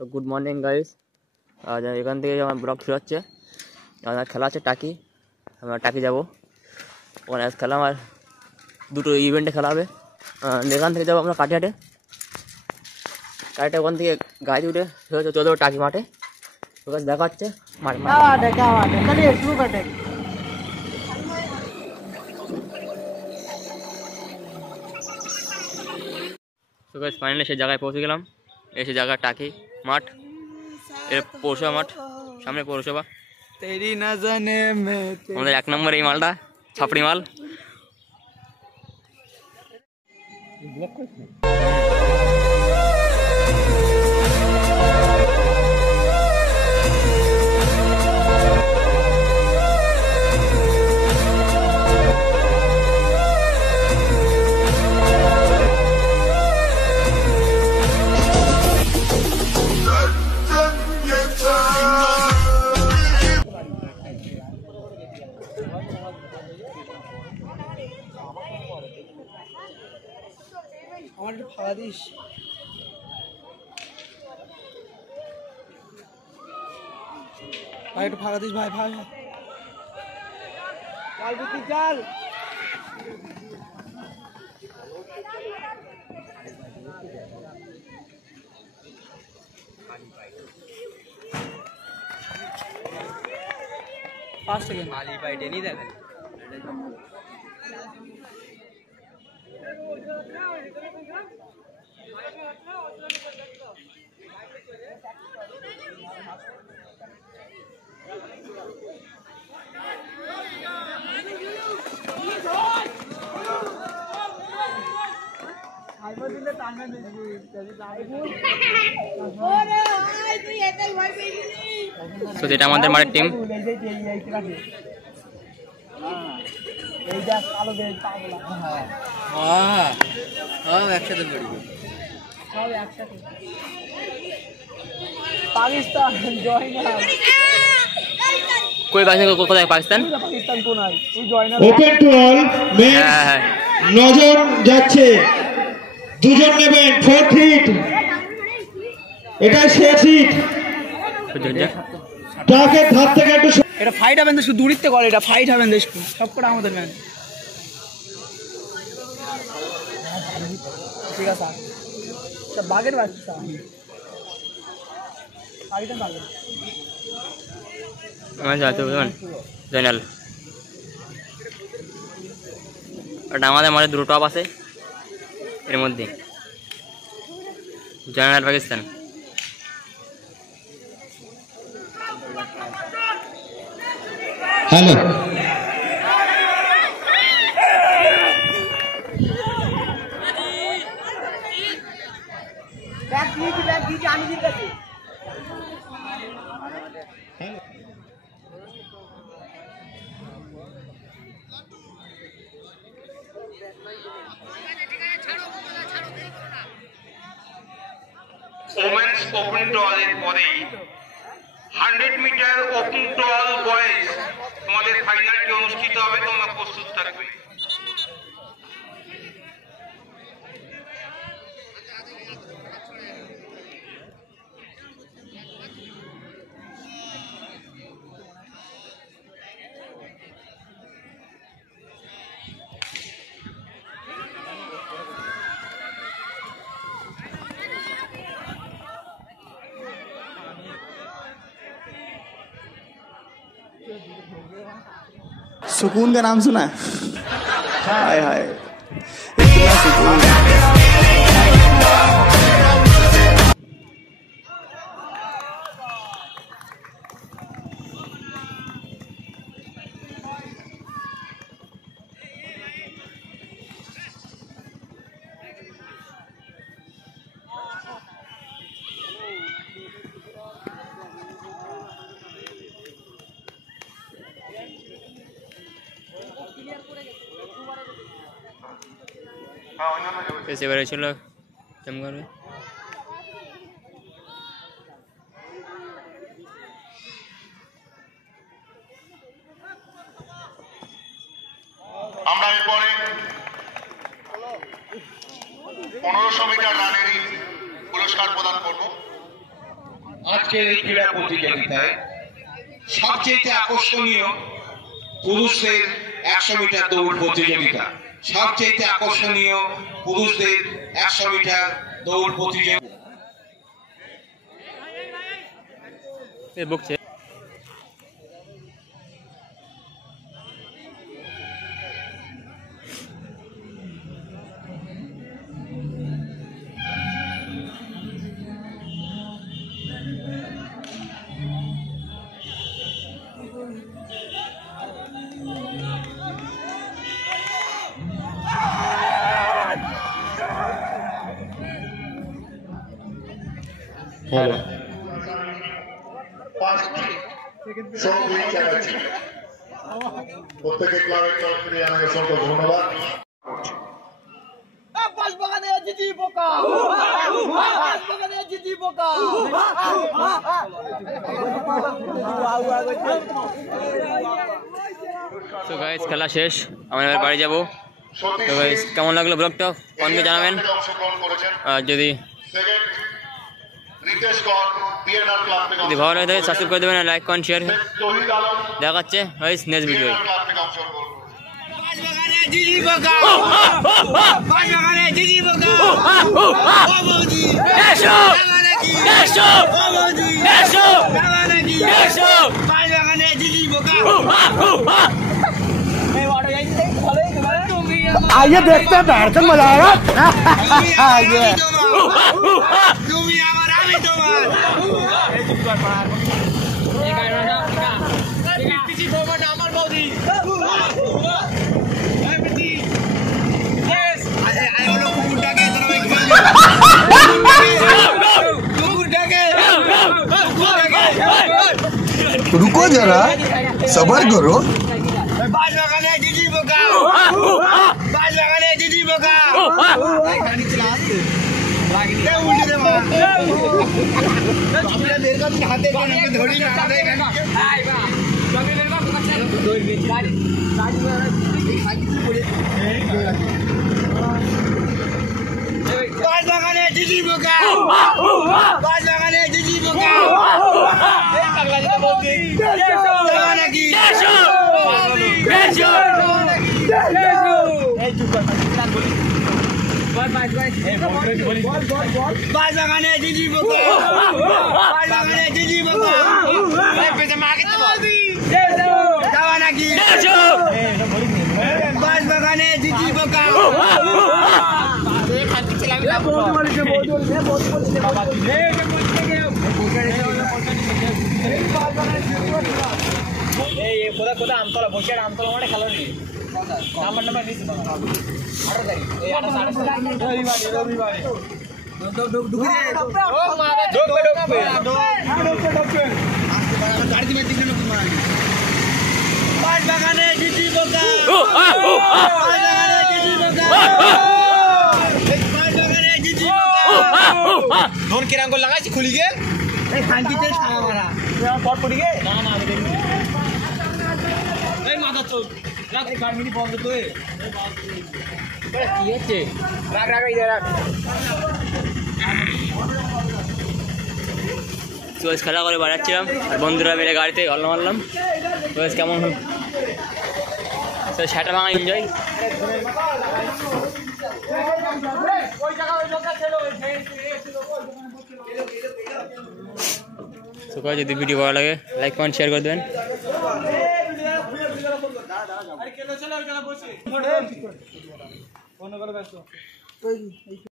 তো good morning guys. আজ এখান থেকে আমার ব্লগ শুরু হচ্ছে। আমার খেলা আছে টাকি, আমরা টাকি যাবো। ওখানে আজ খেলা আমার দুটো ইভেন্টে খেলা হবে। এখান থেকে যাবো আমরা কাটিহাটে। ওখান থেকে গাড়ি উঠে চলে যাবো টাকি মাঠে। ওখানে দেখা হচ্ছে মাঠে। তো গাইস ফাইনালি সেই জায়গায় পৌঁছে গেলাম। এসে জায়গা টাকি মাঠ, এর পৌরসভা মাঠ, সামনে পৌরসভা। আমাদের 1 নম্বর এই মালটা ছাপড়ি মাল। আমার একটু ফাঁকা দিস। ভাই একটু ফাঁকা দিস ভাই। ভাই চাল বিক্রি চাল। पाँच सेकेंड माली बाइट नहीं देखा। তো যেটা আমাদের মাঠের টিম। पाकिस्तान जॉइन कोई कोথায় Pakistan? Open to all men. নজন যাচ্ছে, দুজন নেবেন 4th হিট। এটা শেষ হিট। ট্রাকের ধার থেকে একটু এটা ফাইট হবে না, শুধু দূরিত্বে করে। এটা ফাইট হবে না, সব করে আমাদের ম্যান। ঠিক আছে স্যার, বাঘের বাচ্চা পাকিস্তান বাঘের। আমার যাতে জয়নাল এটা আমাদের মাঠে দুটো টপ আছে, এর মধ্যে Joynal Pakistan. Hello women's open টলের পরে 100 মিটার ওপেন টল বয়েজ তোমাদের ফাইনালটি অনুষ্ঠিত হবে, তোমরা প্রস্তুত থাকবে। सुकून का नाम सुना है? हाय हाय इतना सुकून। এসে বেরিয়েছিল কেমন করবে। আমরা এরপরে 1500 মিটার রানেরই পুরস্কার প্রদান করব। আজকের এই ক্রীড়া প্রতিযোগিতায় সবচেয়ে আকর্ষণীয় পুরুষদের 100 মিটার দৌড় প্রতিযোগিতা। সবচেয়ে আকর্ষণীয় পুরুষদের 100 মিটার দৌড় প্রতিযোগিতা। বকছে প্রত্যেকের ক্লাবের তরফ থেকে জানাই অসংখ্য ধন্যবাদ। তো গাইস খেলা শেষ, আমরা এবার বাড়ি যাবো। তো গাইস কেমন লাগলো ব্লগটা কমেন্টে জানাবেন, আর যদি ভালো লাগে তাহলে সাবস্ক্রাইব করে দেবেন, লাইক কমেন্ট শেয়ার। দেখাচ্ছে গাইস নেক্সট ভিডিও। आइए देखते हैं बैठ मजा आएगा। रुको जरा सबर करो। আমতলা বসে আমতলা মানে খেলো নি নাম্বার নাম্বার নিচে 18 তারিখ এই 18 রবিবারে গাড়ি দিবে দিকে না মারি পাঁচ বাগানে জিজি বোকা পাঁচ বাগানে জিজি বোকা পাঁচ বাগানে জিজি বোকা ধন কিরাঙ্গ লাগাইছি খুলি গে এই শান্তিতে ছায়া মারা পট পড়ি গে না না আমি দেখি এই মাথা তো রাত 1 মিনিট বন্ধ তো এই কি হচ্ছে রাখ রাখ এই রাখ তো ইস খেলা করে বাড়াচ্ছিলাম আর বন্ধুরা মিলে গাড়িতে গল্লা মারলাম। তো কেমন হল তো সেটা ভাঙা এনজয়। তো যদি ভিডিও ভালো লাগে লাইক কমেন্ট শেয়ার করে দেবেন।